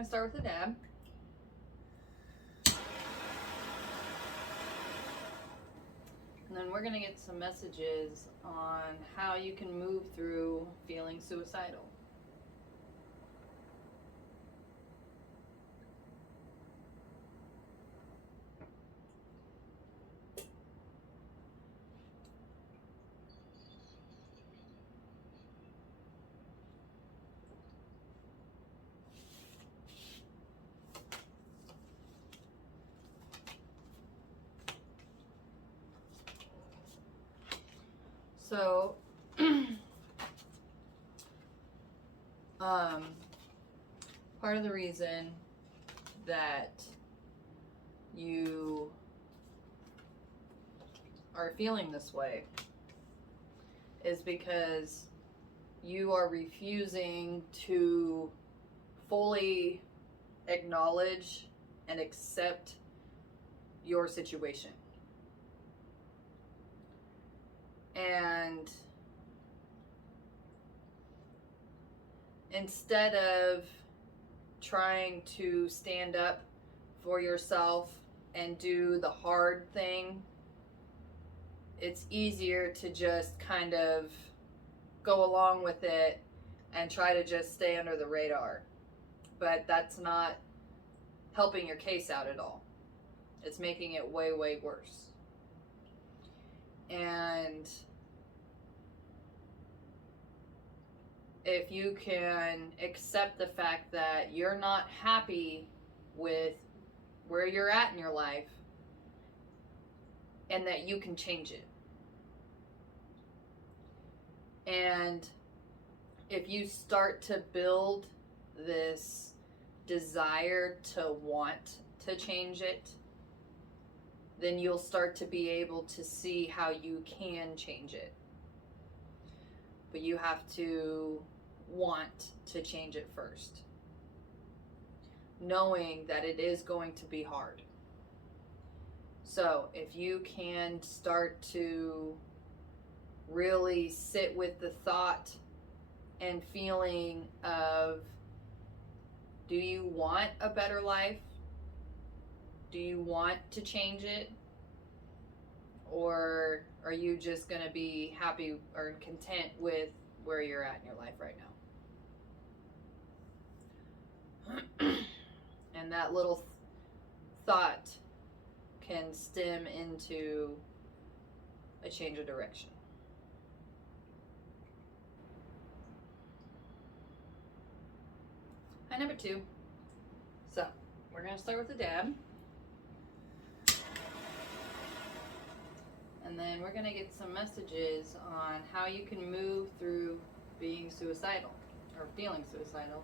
going to start with a dab. And then we're going to get some messages on how you can move through feeling suicidal. So, part of the reason that you are feeling this way is because you are refusing to fully acknowledge and accept your situation. And instead of trying to stand up for yourself and do the hard thing, it's easier to just kind of go along with it and try to just stay under the radar. But that's not helping your case out at all. It's making it way, way worse. And if you can accept the fact that you're not happy with where you're at in your life and that you can change it. And if you start to build this desire to want to change it, then you'll start to be able to see how you can change it. But you have to want to change it first, knowing that it is going to be hard. So if you can start to really sit with the thought and feeling of, do you want a better life? Do you want to change it? Or are you just going to be happy or content with where you're at in your life right now? And that little thought can stem into a change of direction. Hi, number 2. So, we're going to start with the dab. And then we're going to get some messages on how you can move through being suicidal or feeling suicidal.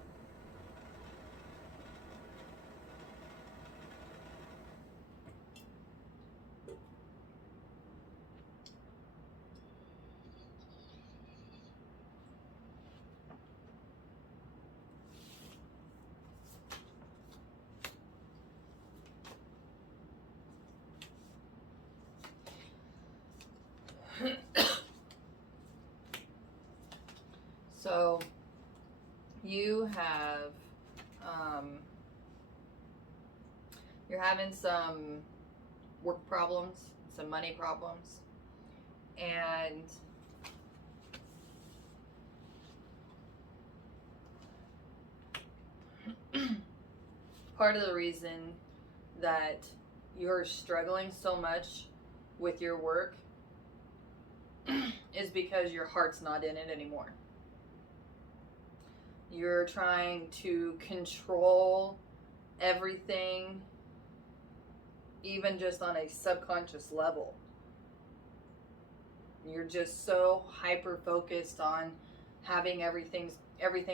So you have, you're having some work problems, some money problems, and part of the reason that you're struggling so much with your work is because your heart's not in it anymore. You're trying to control everything, even just on a subconscious level. You're just so hyper focused on having everything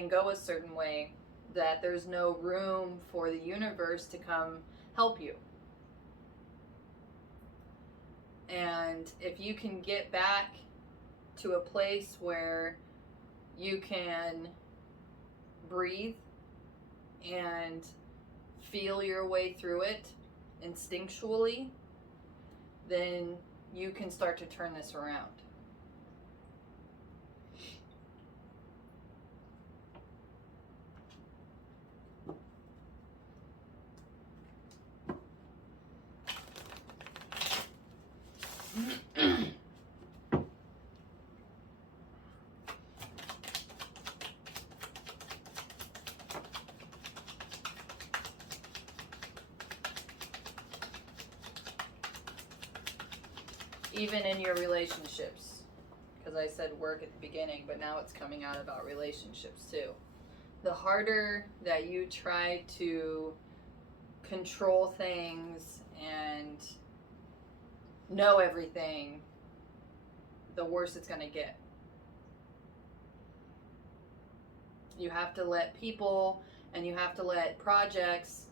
go a certain way that there's no room for the universe to come help you. And if you can get back to a place where you can breathe and feel your way through it instinctually, then you can start to turn this around. Even in your relationships, because I said work at the beginning, but now it's coming out about relationships too. The harder that you try to control things and know everything, the worse it's going to get. You have to let people and you have to let projects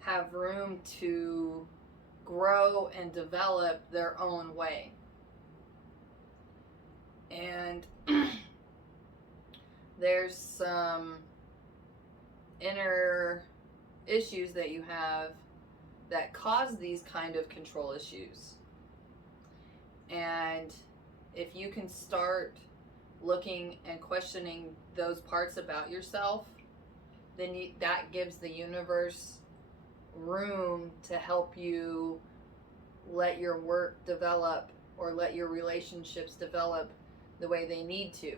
have room to grow and develop their own way. And there's some inner issues that you have that cause these kind of control issues. And if you can start looking and questioning those parts about yourself, then that gives the universe room to help you let your work develop or let your relationships develop the way they need to,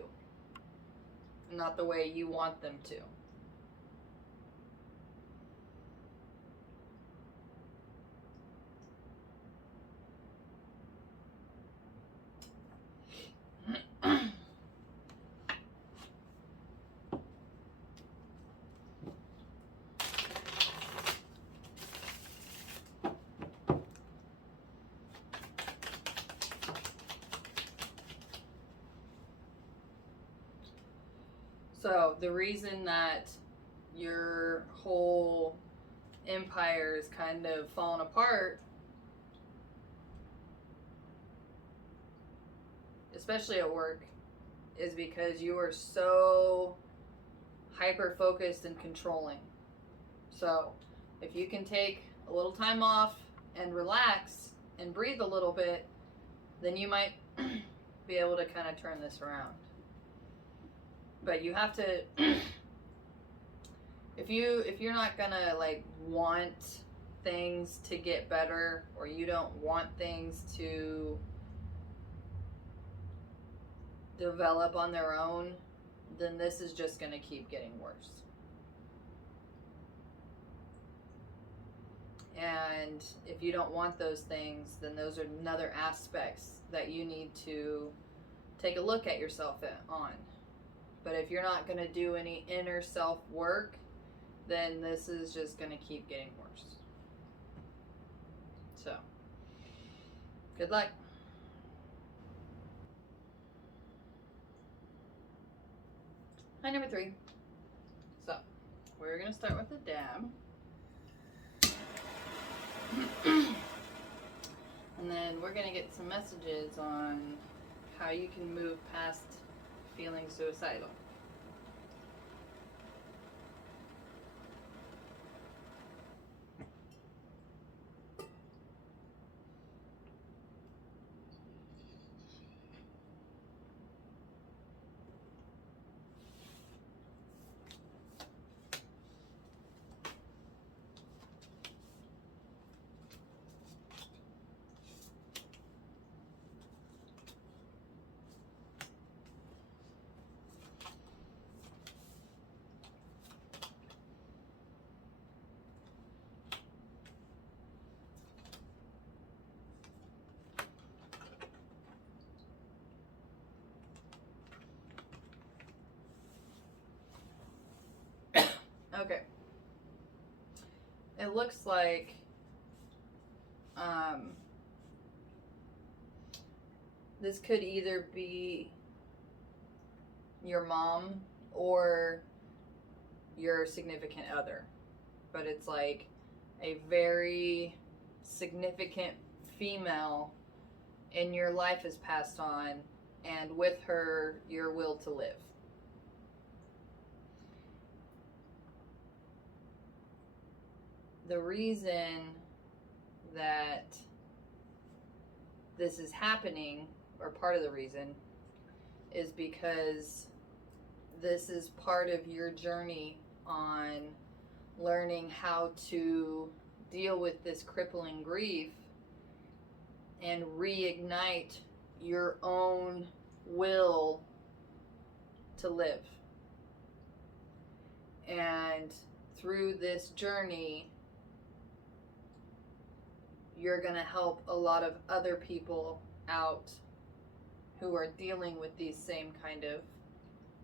not the way you want them to. So the reason that your whole empire is kind of falling apart, especially at work, is because you are so hyper focused and controlling. So if you can take a little time off and relax and breathe a little bit, then you might be able to kind of turn this around. But you have to if you're not gonna like want things to get better, or you don't want things to develop on their own, then this is just gonna keep getting worse. And if you don't want those things, then those are another aspects that you need to take a look at yourself on. But if you're not going to do any inner self work, then this is just going to keep getting worse. So, good luck. Hi, number 3. So, we're going to start with the dab. And then we're going to get some messages on how you can move past feeling suicidal. Okay. It looks like this could either be your mom or your significant other. But it's like a very significant female in your life has passed on, and with her, your will to live. The reason that this is happening, or part of the reason, is because this is part of your journey on learning how to deal with this crippling grief and reignite your own will to live. And through this journey, you're going to help a lot of other people out who are dealing with these same kind of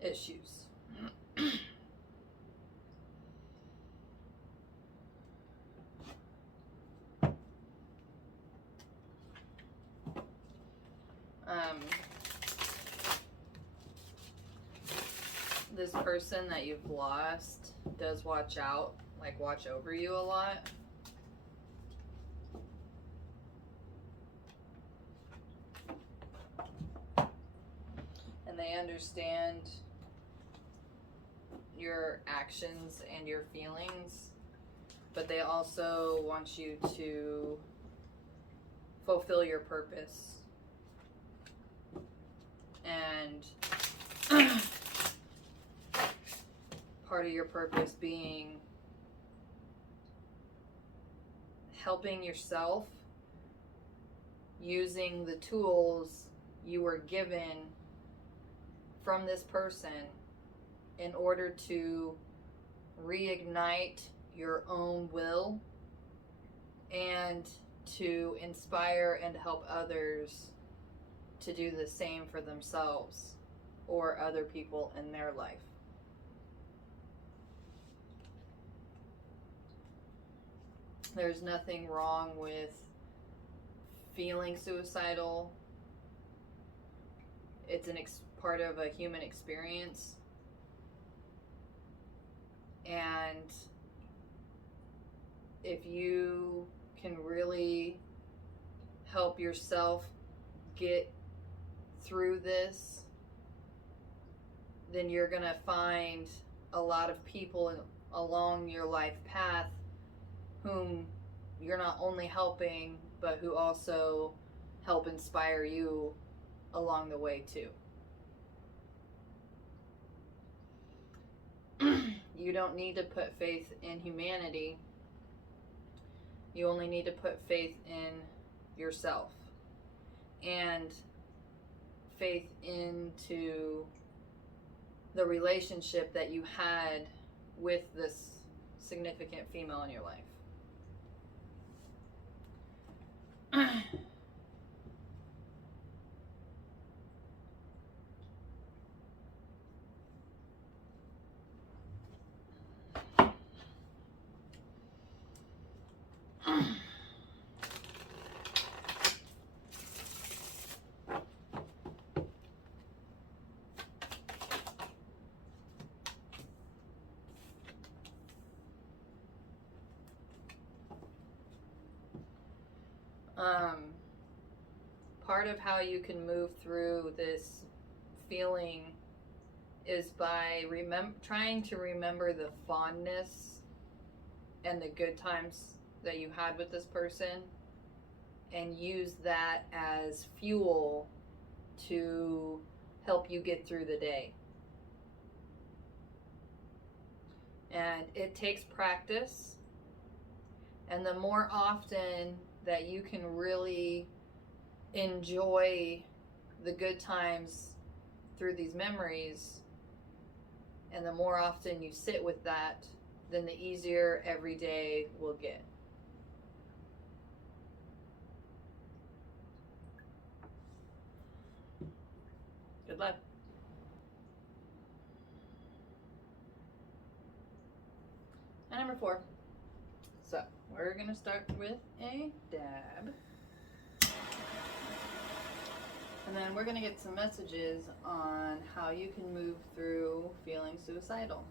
issues. This person that you've lost does watch over you a lot. And they understand your actions and your feelings, but they also want you to fulfill your purpose. And part of your purpose being helping yourself using the tools you were given from this person in order to reignite your own will and to inspire and help others to do the same for themselves or other people in their life. There's nothing wrong with feeling suicidal. It's part of a human experience. And if you can really help yourself get through this, then you're going to find a lot of people along your life path whom you're not only helping, but who also help inspire you along the way too. You don't need to put faith in humanity. You only need to put faith in yourself and faith into the relationship that you had with this significant female in your life. Part of how you can move through this feeling is by trying to remember the fondness and the good times that you had with this person and use that as fuel to help you get through the day. And it takes practice, and the more often that you can really enjoy the good times through these memories, and the more often you sit with that, then the easier every day will get. Good luck. And number 4. So we're going to start with a dab. And then we're going to get some messages on how you can move through feeling suicidal.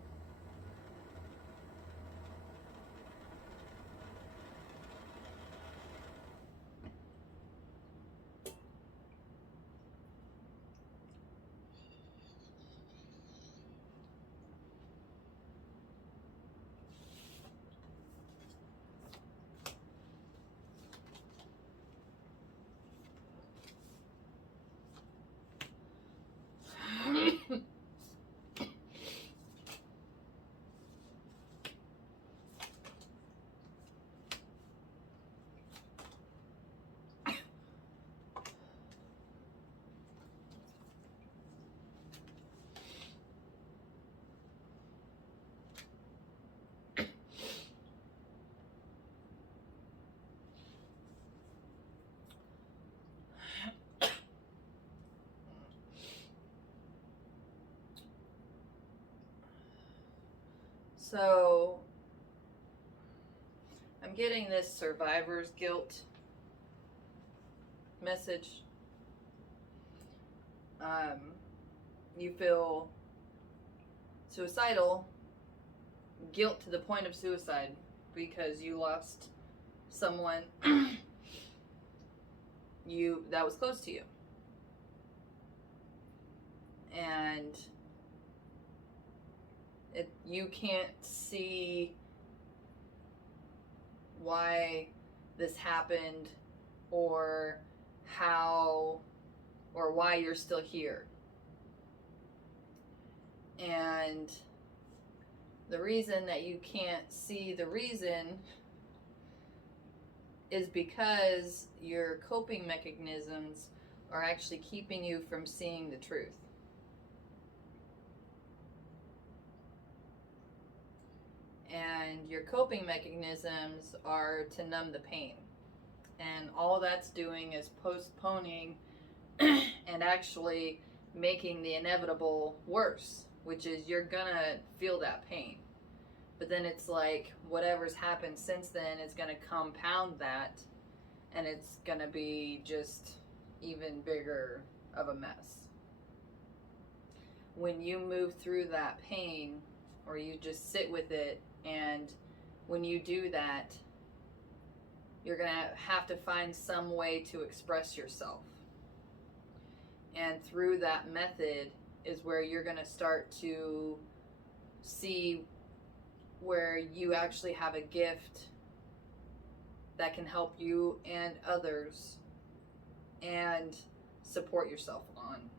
So I'm getting this survivor's guilt message. You feel suicidal, guilt to the point of suicide because you lost someone that was close to you. And you can't see why this happened or how or why you're still here. And the reason that you can't see the reason is because your coping mechanisms are actually keeping you from seeing the truth. And your coping mechanisms are to numb the pain. And all that's doing is postponing and actually making the inevitable worse, which is you're gonna feel that pain. But then it's like whatever's happened since then is gonna compound that, and it's gonna be just even bigger of a mess. When you move through that pain, or you just sit with it, and when you do that, you're gonna have to find some way to express yourself. And through that method is where you're gonna start to see where you actually have a gift that can help you and others and support yourself on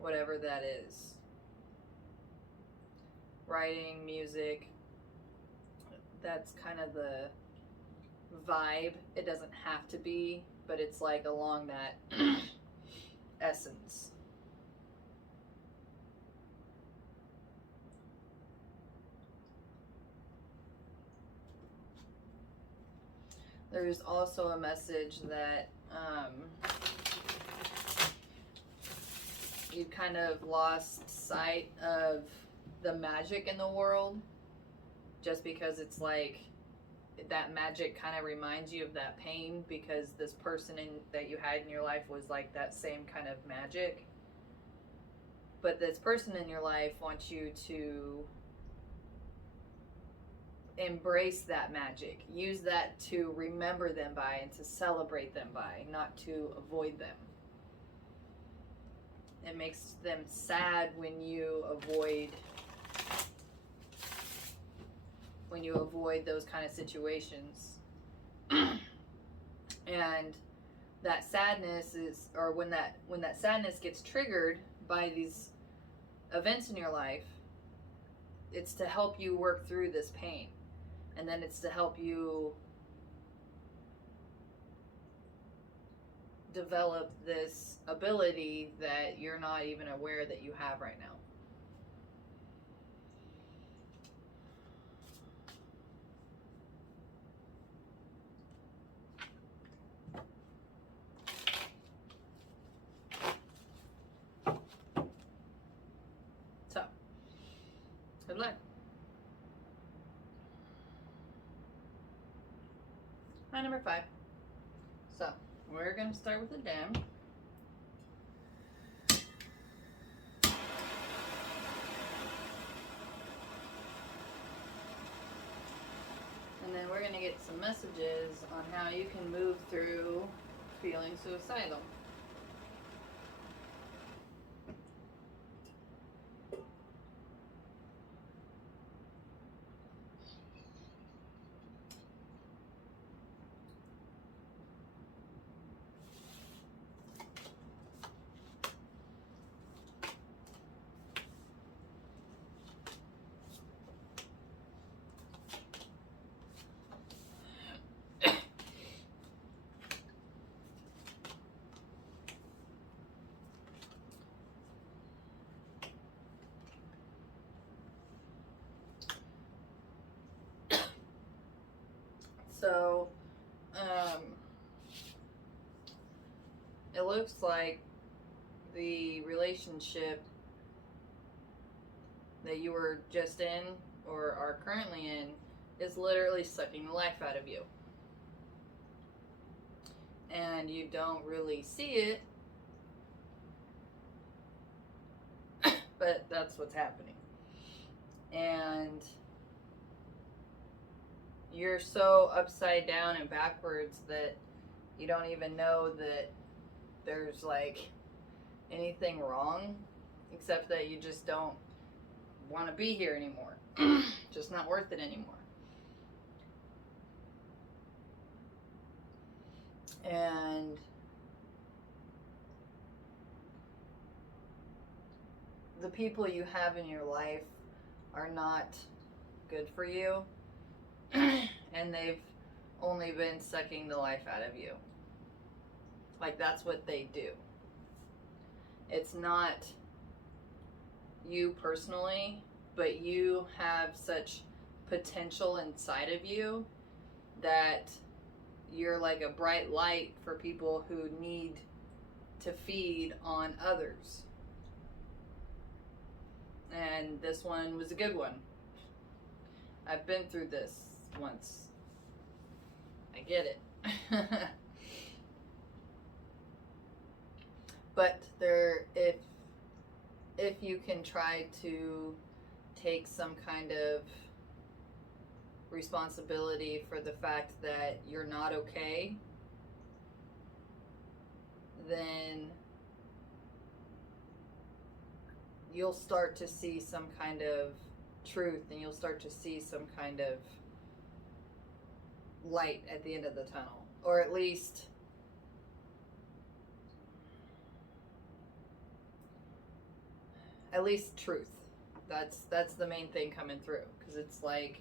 whatever that is. Writing, music, that's kind of the vibe. It doesn't have to be, but it's like along that essence. There's also a message that you kind of lost sight of the magic in the world, just because it's like that magic kind of reminds you of that pain, because this person that you had in your life was like that same kind of magic. But this person in your life wants you to embrace that magic, use that to remember them by and to celebrate them by, not to avoid them. It makes them sad when you avoid those kind of situations. And that sadness is, or when that sadness gets triggered by these events in your life, it's to help you work through this pain. And then it's to help you develop this ability that you're not even aware that you have right now. So, good luck. My number 5. So, we're going to start with a dim. And then we're going to get some messages on how you can move through feeling suicidal. So, it looks like the relationship that you were just in or are currently in is literally sucking the life out of you. And you don't really see it, but that's what's happening. And you're so upside down and backwards that you don't even know that there's like anything wrong, except that you just don't want to be here anymore. Just not worth it anymore. And the people you have in your life are not good for you. And they've only been sucking the life out of you. Like, that's what they do. It's not you personally, but you have such potential inside of you that you're like a bright light for people who need to feed on others. And this one was a good one. I've been through this once. I get it. But if you can try to take some kind of responsibility for the fact that you're not okay, then you'll start to see some kind of truth, and you'll start to see some kind of light at the end of the tunnel, or at least truth. That's the main thing coming through, because it's like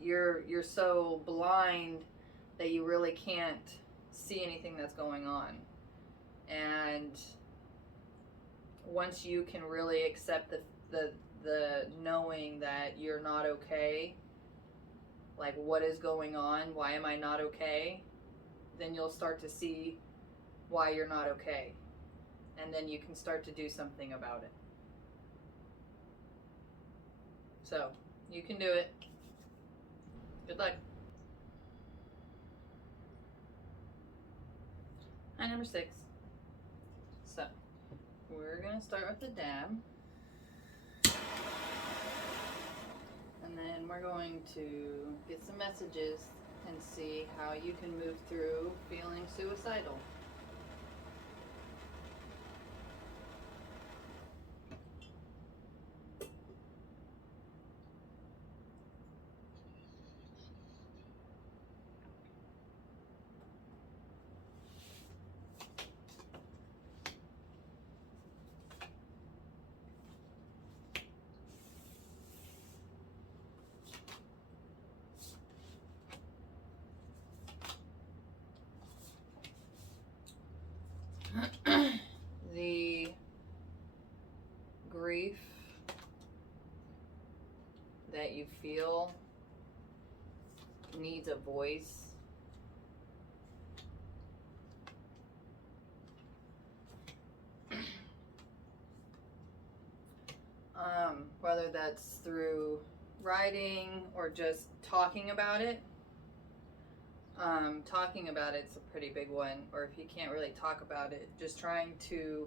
you're so blind that you really can't see anything that's going on. And once you can really accept the knowing that you're not okay, like, what is going on, why am I not okay, then you'll start to see why you're not okay, and then you can start to do something about it. So you can do it. Good luck. Hi, number 6. So we're gonna start with the dab, and then we're going to get some messages and see how you can move through feeling suicidal. The grief that you feel needs a voice. Whether that's through writing or just talking about it. Talking about it's a pretty big one, or if you can't really talk about it, just trying to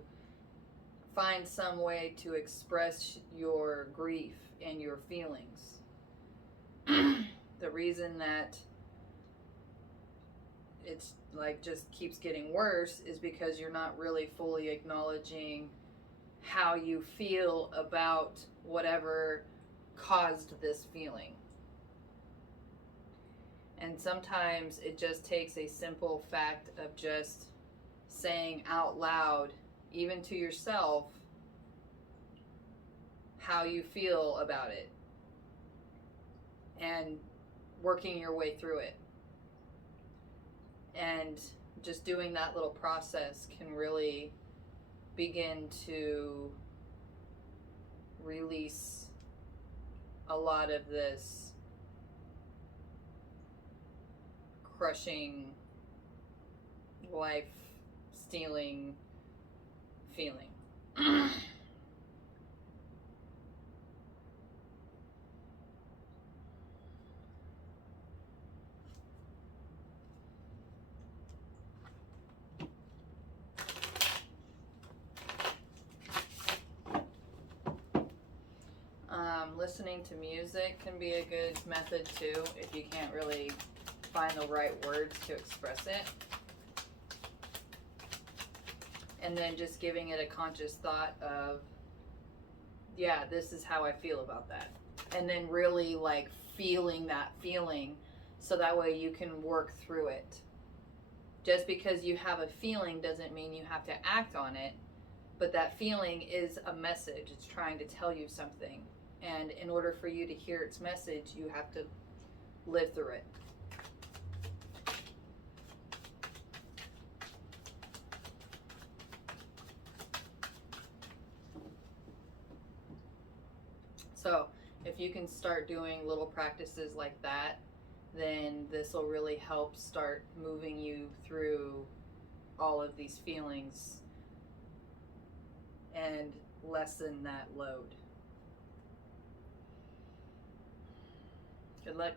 find some way to express your grief and your feelings. The reason that it's like just keeps getting worse is because you're not really fully acknowledging how you feel about whatever caused this feeling. And sometimes it just takes a simple fact of just saying out loud, even to yourself, how you feel about it, and working your way through it. And just doing that little process can really begin to release a lot of this crushing, life-stealing feeling. listening to music can be a good method too, if you can't really find the right words to express it. And then just giving it a conscious thought of, yeah, this is how I feel about that. And then really like feeling that feeling, so that way you can work through it. Just because you have a feeling doesn't mean you have to act on it, but that feeling is a message. It's trying to tell you something. And in order for you to hear its message, you have to live through it. So if you can start doing little practices like that, then this will really help start moving you through all of these feelings and lessen that load. Good luck.